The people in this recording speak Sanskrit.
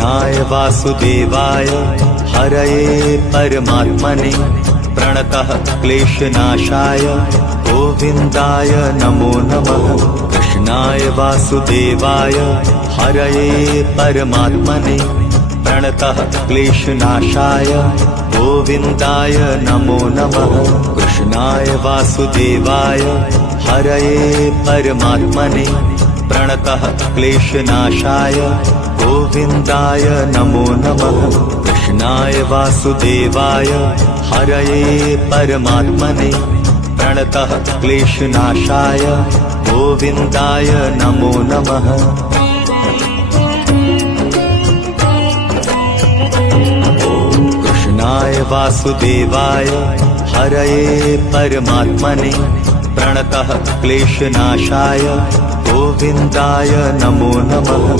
कृष्णाय वासुदेवाय हरये परमात्मने प्रणतः क्लेशनाशाय गोविन्दाय नमो नमः। कृष्णाय वासुदेवाय हरये परमात्मने प्रणतः क्लेशनाशाय गोविन्दाय नमो नमः। कृष्णाय वासुदेवाय हरये परमात्मने प्रणतः क्लेशनाशाय गोविन्दाय नमो नमः। कृष्णाय वासुदेवाय हरये परमात्मने प्रणतः क्लेशनाशाय गोविन्दाय नमो नमः। कृष्णाय वासुदेवाय हरये परमात्मने प्रणतः क्लेशनाशाय गोविन्दाय नमो नमः।